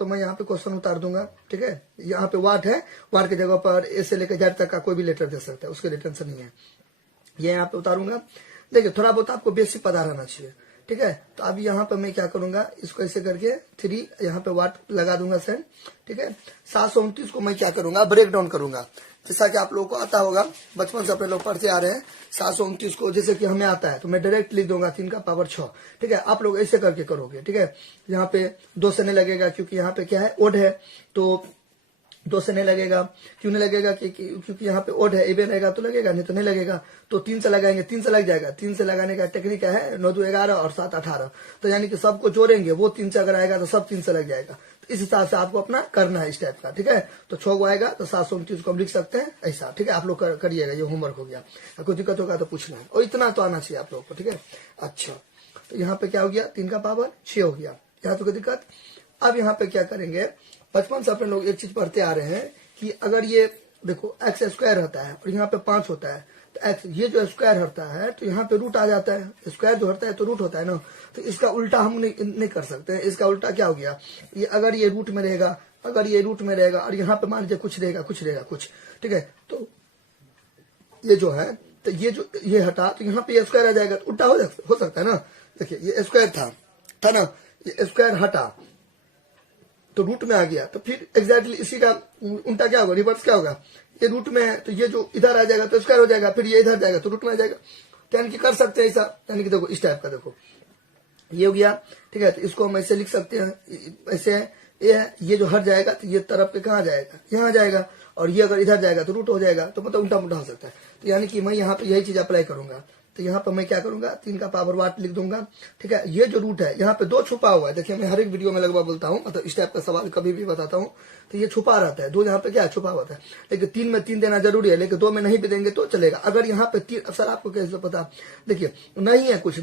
तो मैं यहाँ पे क्वेश्चन उतार दूंगा, ठीक है। यहाँ पे वाट है, वाट की जगह पर ए से लेकर जेड तक का कोई भी लेटर दे सकता है, उसके लिए टेंशन नहीं है। ये यहाँ पे उतारूंगा। देखिए थोड़ा बहुत आपको बेसिक पता रहना चाहिए, ठीक है। तो अब यहाँ पे मैं क्या करूंगा, इसको ऐसे करके 3 यहाँ पे वाट लगा दूंगा सेंड, ठीक है। 729 को मैं क्या करूंगा, ब्रेक डाउन करूंगा, जैसा कि आप लोगों को आता होगा, बचपन से अपने लोग पढ़ते आ रहे हैं। 729 को जैसे कि हमें आता है तो मैं डायरेक्ट लिख दूंगा 3 का पावर 6, ठीक है। आप लोग ऐसे करके करोगे, ठीक है। यहाँ पे 2 से नहीं लगेगा, क्योंकि यहाँ पे क्या है, ओड है, तो 2 से नहीं लगेगा। क्यों नहीं लगेगा, क्योंकि यहाँ पे ओड है, इवन रहेगा तो लगेगा, नहीं तो नहीं लगेगा। तो 3 से लगाएंगे, 3 से लग जाएगा। 3 से लगाने का टेक्निक है 9 2 11 और 7 18, तो यानी कि सबको जोड़ेंगे, वो 3 से अगर आएगा तो सब 3 से लग जाएगा। तो इस हिसाब से आपको अपना करना है इस टाइप का, ठीक है। तो 6 को आएगा तो 729 को हम लिख सकते हैं ऐसा, ठीक है। आप लोग करिएगा, ये होमवर्क हो गया। कोई दिक्कत होगा तो पूछना है, और इतना तो आना चाहिए आप लोग को, ठीक है। अच्छा, तो यहाँ पे क्या हो गया, 3 का पावर 6 हो गया, यहाँ तो कोई दिक्कत। अब यहाँ पे क्या करेंगे, बचपन से अपने लोग एक चीज पढ़ते आ रहे हैं कि अगर ये देखो एक्स स्क्वायर होता है और यहाँ पे 5 होता है, तो एक्स ये जो स्क्वायर होता है तो यहाँ पे रूट आ जाता है। स्क्वायर जो होता है तो रूट होता है ना, तो इसका उल्टा हम नहीं कर सकते हैं। इसका उल्टा क्या हो गया, ये अगर ये रूट में रहेगा, अगर ये रूट में रहेगा और यहाँ पे मान लीजिए कुछ रहेगा, कुछ, ठीक है। तो ये जो है, तो ये जो ये हटा तो यहाँ पे ये स्क्वायर आ जाएगा, तो उल्टा हो सकता है ना। देखिए ये स्क्वायर था ना, ये स्क्वायर हटा तो रूट में आ गया, तो फिर एग्जैक्टली इसी का उल्टा क्या होगा, रिवर्स क्या होगा, ये रूट में है तो ये जो इधर आ जाएगा तो स्क्वायर हो जाएगा, फिर ये इधर जाएगा तो रूट में आ जाएगा। तो यानी कि कर सकते हैं ऐसा, यानी कि देखो इस टाइप का, देखो ये हो गया, ठीक है। तो इसको हम ऐसे लिख सकते हैं, ऐसे है, ये है, ये जो हट जाएगा तो ये तरफ पे कहाँ जाएगा, यहाँ जाएगा, और ये अगर इधर जाएगा तो रूट हो जाएगा, तो मतलब उल्टा पुल्टा हो सकता है। तो यानी कि मैं यहाँ पे यही चीज अप्लाई करूंगा। तो यहाँ पर मैं क्या करूंगा, 3 का पावर वाट लिख दूंगा, ठीक है। ये जो रूट है यहाँ पे 2 छुपा हुआ है, देखिए मैं हर एक वीडियो में लगभग बोलता हूँ, मतलब इस टाइप का सवाल कभी भी बताता हूँ तो ये छुपा रहता है। 2 यहाँ पे क्या छुपा होता है, लेकिन 3 में 3 देना जरूरी है, लेकिन 2 में नहीं भी देंगे तो चलेगा। अगर यहाँ पे 3, सर आपको कैसे पता, देखिए नहीं है कुछ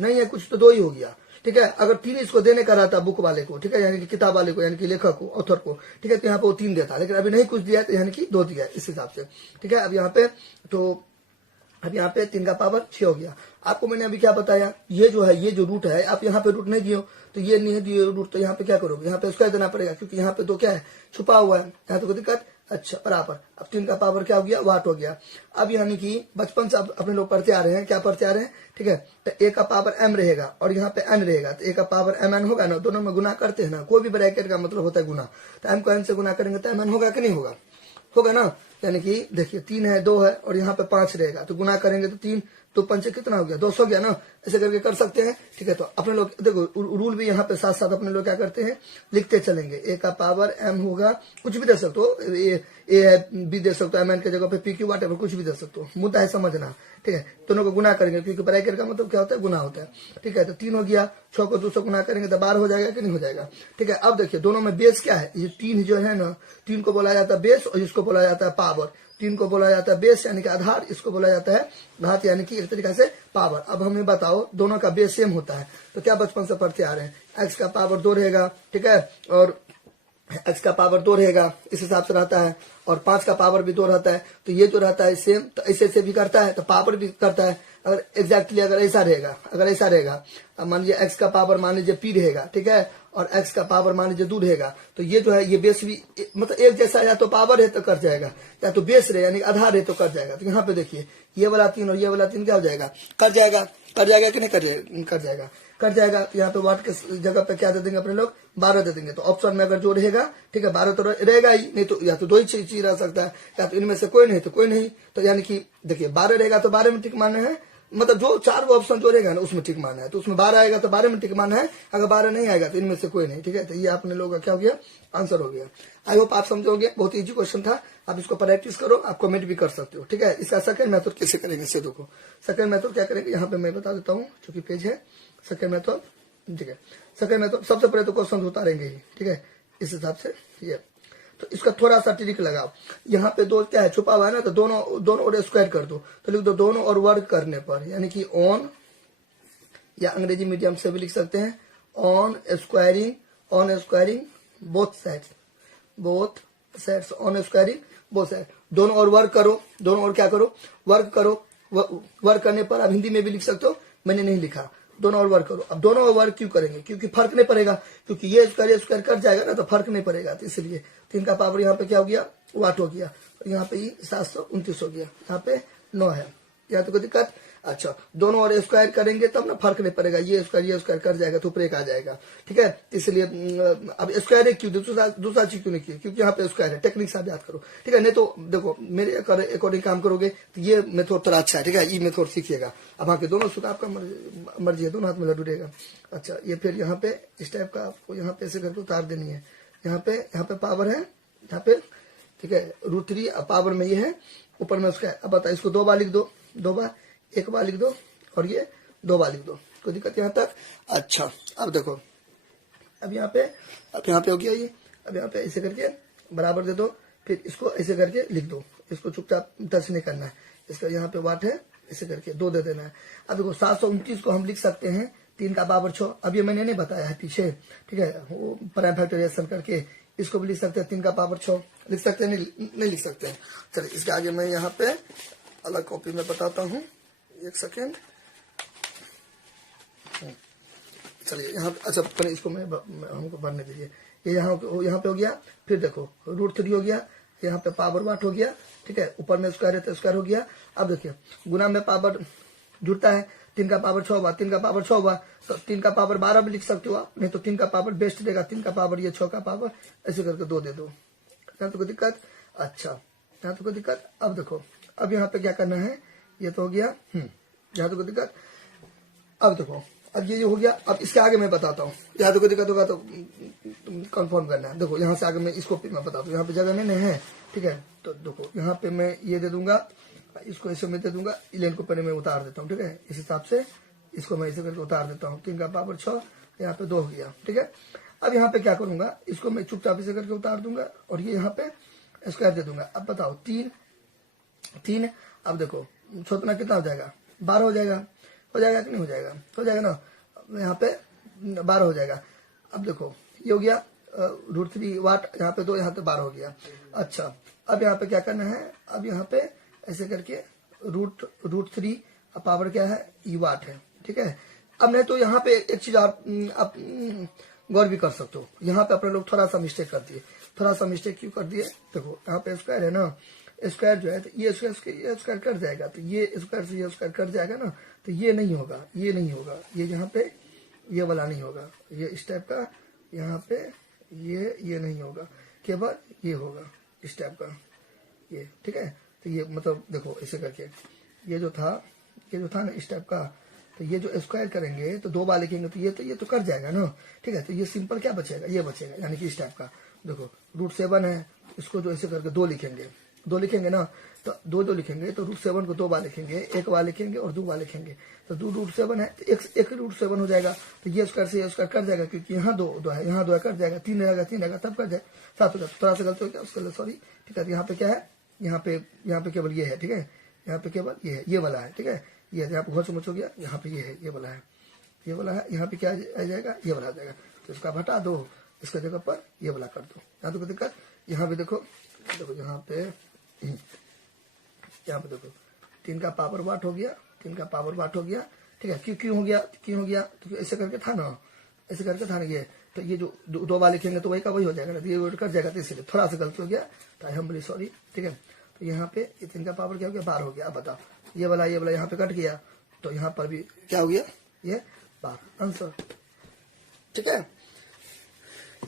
तो 2 ही हो गया, ठीक है। अगर 3 इसको देने का रहता बुक वाले को, ठीक है, यानी कि किताब वाले को, यानी कि लेखक को, ऑथर को, ठीक है, तो यहाँ पे वो 3 देता, लेकिन अभी नहीं कुछ दिया तो यानी कि 2 दिया है, इस हिसाब से, ठीक है। अब यहाँ पे तो अब यहाँ पे 3 का पावर 6 हो गया। आपको मैंने अभी क्या बताया, ये जो है, ये जो रूट है, आप यहाँ पे रूट नहीं दियो तो ये नहीं दिए रूट, तो यहाँ पे क्या करोगे, यहाँ पे स्क्वायर देना पड़ेगा, क्योंकि यहाँ पे तो क्या है, छुपा हुआ है, यहाँ तो कोई दिक्कत। अच्छा बराबर, अब 3 का पावर क्या हो गया, वाट हो गया। अब यानी कि बचपन से अपने लोग पढ़ते आ रहे हैं, क्या पढ़ते आ रहे हैं, ठीक है। तो ए का पावर m रहेगा और यहाँ पे n रहेगा, तो ए का पावर mn होगा ना, दोनों में गुना करते हैं ना, कोई भी ब्रैकेट का मतलब होता है गुना। तो m को n से गुना करेंगे तो mn होगा कि नहीं होगा, होगा ना। यानी कि देखिए 3 है, 2 है और यहाँ पे 5 रहेगा, तो गुना करेंगे तो 3 तो 5 कितना हो गया, 200 गया ना। ऐसे करके कर सकते हैं, ठीक है। तो अपने लोग देखो रूल भी यहाँ पे साथ साथ अपने लोग क्या करते हैं, लिखते चलेंगे। ए का पावर m होगा, कुछ भी दे सकते हो, ए है बी दे सकते हो, एम एन के जगह पे पी क्यू वाट कुछ भी दे सकते हो, मुद्दा है समझना, ठीक है। दोनों को गुना करेंगे, क्योंकि ब्रैकेट का मतलब क्या होता है, गुना होता है, ठीक है। तो 3 हो गया, 6 को 2 से गुना करेंगे तो 12 हो जाएगा कि नहीं हो जाएगा, ठीक है। अब देखिए दोनों में बेस क्या है, ये 3 जो है ना, 3 को बोला जाता है बेस और इसको बोला जाता है पावर। 3 को बोला जाता है बेस यानी कि आधार, इसको बोला जाता है घात यानी कि एक तरीका से पावर। अब हमें बताओ दोनों का बेस सेम होता है तो क्या बचपन से पढ़ते आ रहे हैं, एक्स का पावर 2 रहेगा, ठीक है, और एक्स का पावर 2 रहेगा, इस हिसाब से रहता है, और 5 का पावर भी 2 रहता है। तो ये जो रहता है सेम, तो ऐसे भी करता है, तो पावर भी करता है। अगर एग्जैक्टली अगर ऐसा रहेगा, अब मान लीजिए एक्स का पावर मान लीजिए पी रहेगा, ठीक है, और एक्स का पावर मान लीजिए 2 रहेगा, तो ये जो है ये बेस भी मतलब एक जैसा, या तो पावर है तो कर जाएगा, या तो बेस रहे यानी आधार है तो कर जाएगा। तो यहाँ पे देखिए ये वाला 3 और ये वाला 3 क्या हो जाएगा, कर जाएगा कि नहीं कर जाएगा। तो यहाँ पे वाट के जगह पे क्या दे देंगे अपने लोग, 12 दे देंगे। तो ऑप्शन में अगर जो रहेगा, ठीक है, 12 तो रहेगा ही, नहीं तो या तो 2 ही चीज रह सकता है, या तो इनमें से कोई नहीं तो कोई नहीं। तो यानी कि देखिए 12 रहेगा तो 12 में टिक मारना है, मतलब जो 4 ऑप्शन जो रहेगा ना उसमें टिक मारना है। तो उसमें 12 आएगा तो 12 में टिक मारना है, अगर 12 नहीं आएगा तो इनमें से कोई नहीं, ठीक है। तो ये अपने लोग का क्या हो गया, आंसर हो गया। आई होप आप समझोगे, बहुत इजी क्वेश्चन था, आप इसको प्रैक्टिस करो, आप कमेंट भी कर सकते हो, ठीक है। इसका सेकंड मेथड कैसे करेंगे से देखो, सेकंड मेथड क्या करेंगे, यहाँ पे मैं बता देता हूँ, चूंकि पेज है सेकंड मेथड, ठीक है। सेकंड मेथड सबसे पहले तो क्वेश्चन उतारेंगे ही, ठीक है, इस हिसाब से ये। तो इसका थोड़ा सा ट्रिक लगाओ, यहाँ पे 2 क्या है छुपा हुआ है ना, तो दोनों और स्क्वायर कर दो, तो लिख दो दोनों और वर्ग करने पर, यानी कि ऑन, या अंग्रेजी मीडियम से भी लिख सकते हैं on squaring both sides, on squaring both side, दोनों और वर्ग करो, दोनों और क्या करो, वर्ग करो। वर्ग करने पर आप हिंदी में भी लिख सकते हो, मैंने नहीं लिखा, दोनों और वर्क करो। अब दोनों और वर्क क्यों करेंगे? क्योंकि फर्क नहीं पड़ेगा, क्योंकि ये स्क्वायर कट जाएगा ना, तो फर्क नहीं पड़ेगा। तो इसलिए 3 का पावर यहाँ पे क्या हो गया, 8 हो गया, और यहाँ पे 729 हो गया, यहाँ पे 9 है। यहाँ तो कोई दिक्कत? अच्छा, दोनों और स्क्वायर करेंगे तब ना फर्क नहीं पड़ेगा, ये स्क्वायर कर जाएगा तो ऊपर एक आ जाएगा, ठीक है। इसलिए अब स्क्वायर क्यों, दूसरा चीज क्यों नहीं किया? क्योंकि यहाँ पे स्क्वायर है, टेक्निक से याद करो, ठीक है। नहीं तो देखो मेरे अकॉर्डिंग काम करोगे तो ये मेथड थोड़ा अच्छा है, ठीक है, ये मेथड सीखिएगा। अब बाकी दोनों सुधा आपका मर्जी है, दोनों हाथ में लड्डू रहेगा। अच्छा, ये फिर यहाँ पे इस टाइप का आपको यहाँ पे ऐसे करके उतार देनी है। यहाँ पे पावर है, यहाँ पे, ठीक है, √3 पावर में ये है, ऊपर में उसका है। अब बताओ, इसको 2 बार लिख दो, 2 बार, 1 बार लिख दो, और ये 2 बार लिख दो, कोई दिक्कत यहाँ तक? अच्छा, अब देखो, अब यहाँ पे हो गया ये। अब यहाँ पे ऐसे करके बराबर दे दो, फिर इसको ऐसे करके लिख दो, इसको चुपचाप टच नहीं करना है। इसका यहाँ पे वाट है, ऐसे करके 2 दे देना है। अब देखो 729 को हम लिख सकते हैं 3 का पावर 6। अब ये मैंने नहीं बताया है पीछे, ठीक है, वो प्राइम फैक्टराइजेशन करके इसको भी लिख सकते हैं 3 का पावर 6, लिख सकते हैं, नहीं लिख सकते हैं। चलिए इसके आगे मैं यहाँ पे अलग कॉपी में बताता हूँ, 1 सेकेंड। चलिए यहाँ, अच्छा पहले इसको मैं हमको भरने दीजिए। ये यहाँ पे हो गया, फिर देखो √3 हो गया, यहाँ पे पावर वाट हो गया, ठीक है, ऊपर में स्क्वायर है तो स्क्वायर हो गया। अब देखिए गुना में पावर जुड़ता है, 3 का पावर 6 हुआ, 3 का पावर 6 हुआ, तो 3 का पावर 12 भी लिख सकते हो आप, नहीं तो 3 का पावर बेस्ट देगा, 3 का पावर ये 6 का पावर, ऐसे करके 2 दे दो। यहाँ तो कोई दिक्कत? अच्छा, यहाँ तो कोई दिक्कत? अब देखो, अब यहाँ पे क्या करना है, ये तो हो गया, यहाँ तो कोई दिक्कत? अब देखो, अब ये हो गया। अब इसके आगे मैं बताता हूँ, यहाँ तो कोई दिक्कत होगा तो कंफर्म करना है। देखो यहाँ से आगे मैं इसको मैं बताता हूँ, यहाँ पे जगह नहीं है, ठीक है। तो देखो यहाँ पे मैं ये दे दूंगा, इसको ऐसे में दे दूंगा, इलेन को पहले मैं उतार देता हूँ, ठीक है, इस हिसाब से इसको मैं ऐसे करके उतार देता हूँ। 3 का पावर 6, यहाँ पे 2 हो गया, ठीक है। अब यहाँ पे क्या करूंगा, इसको मैं चुपचाप से करके उतार दूंगा, और ये यहाँ पे स्क्वायर दे दूंगा। अब बताओ 3, अब देखो छोटना कितना हो जाएगा, 12 हो जाएगा, हो जाएगा कि नहीं हो जाएगा? हो जाएगा ना, यहाँ पे 12 हो जाएगा। अब देखो ये हो गया √3 वाट, यहाँ पे 2, यहाँ पे 12 हो गया। अच्छा, अब यहाँ पे क्या करना है, अब यहाँ पे ऐसे करके √3 पावर क्या है, ई वाट है, ठीक है। अब नहीं तो यहाँ पे एक चीज आप गौर भी कर सकते हो, यहाँ पे अपने लोग थोड़ा सा मिस्टेक कर दिए। थोड़ा सा मिस्टेक क्यों कर दिए? देखो यहाँ पे स्क्वायर है ना, स्क्वायर जो है तो ये स्क्वायर कट जाएगा, तो ये स्क्वायर से ये स्क्वायर कट जाएगा ना, तो ये नहीं होगा, ये नहीं होगा, ये यहाँ पे ये वाला नहीं होगा, ये इस टाइप का, यहाँ पे ये नहीं होगा, केवल ये होगा इस टाइप का, ये, ठीक है। तो ये मतलब देखो ऐसे करके ये जो था ना इस टाइप का, तो ये जो स्क्वायर करेंगे तो 2 बार लिखेंगे तो ये तो कट जाएगा ना, ठीक है। तो ये सिंपल क्या बचेगा, ये बचेगा, यानी कि इस टाइप का। देखो √7 है, इसको जो ऐसे करके 2 लिखेंगे ना, तो 2 लिखेंगे तो √7 को 2 बार लिखेंगे, 1 बार लिखेंगे और 2 बार लिखेंगे, तो 2 √7 है तो एक √7 हो जाएगा। तो ये स्क्वायर से ये स्क्वायर कट जाएगा, क्योंकि यहाँ 2 है, यहाँ 2 है, कट जाएगा, 3 रहेगा तब कट जाए, 7 हो जाए। थोड़ा सा गलती हो गया, उसके लिए सॉरी, ठीक है। यहाँ पे क्या है, यहाँ पे केवल ये है, ठीक है, यहाँ पे केवल ये है, ये वाला है, ठीक है। ये यहाँ पे बहुत समझ हो गया, यहाँ पे ये है, ये वाला है, ये वाला है, यहाँ पे क्या आ जाएगा, ये वाला आ जाएगा। तो इसका हटा दो, इसके जगह पर ये वाला कर दो, यहाँ तो कोई दिक्कत? यहाँ पे देखो यहाँ पे देखो 3 का पावर वाट हो गया, 3 का पावर वाट हो गया, ठीक है। क्यों हो गया? तो ऐसे करके था ना, ऐसे करके था ना, ये तो ये जो 2 बार लिखेंगे तो वही का वही हो जाएगा ना, तो ये कट जाएगा, तो इसलिए थोड़ा सा गलती हो गया, तो आई एम वेरी सॉरी, ठीक है। तो यहाँ पे ये 3 का पावर क्या हो गया, 12 हो गया। अब बताओ ये वाला यहाँ पे कट गया, तो यहाँ पर भी क्या हो गया, ये 12 आंसर, ठीक है।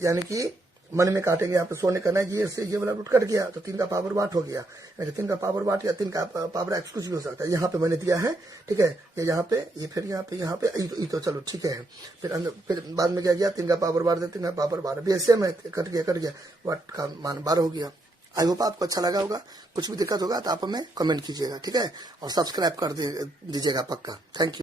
यानी कि मन में काटेंगे, यहाँ पे सोने करना है, ये वाला रूट कट गया तो 3 का पावर वाट हो गया, 3 का पावर वाट या 3 का पावर एक्स कुछ भी हो सकता है। यहाँ पे मैंने दिया है, ठीक है, ये यहाँ पे, ये फिर यहाँ पे ये तो चलो ठीक है। फिर बाद में क्या गया, 3 का पावर वाट, 3 का पावर 12 भी सेम है, कट गया, वाट का मान 12 हो गया। आई होप आपको अच्छा लगा होगा। कुछ भी दिक्कत होगा तो आप हमें कमेंट कीजिएगा, ठीक है, और सब्सक्राइब कर दीजिएगा पक्का। Thank you.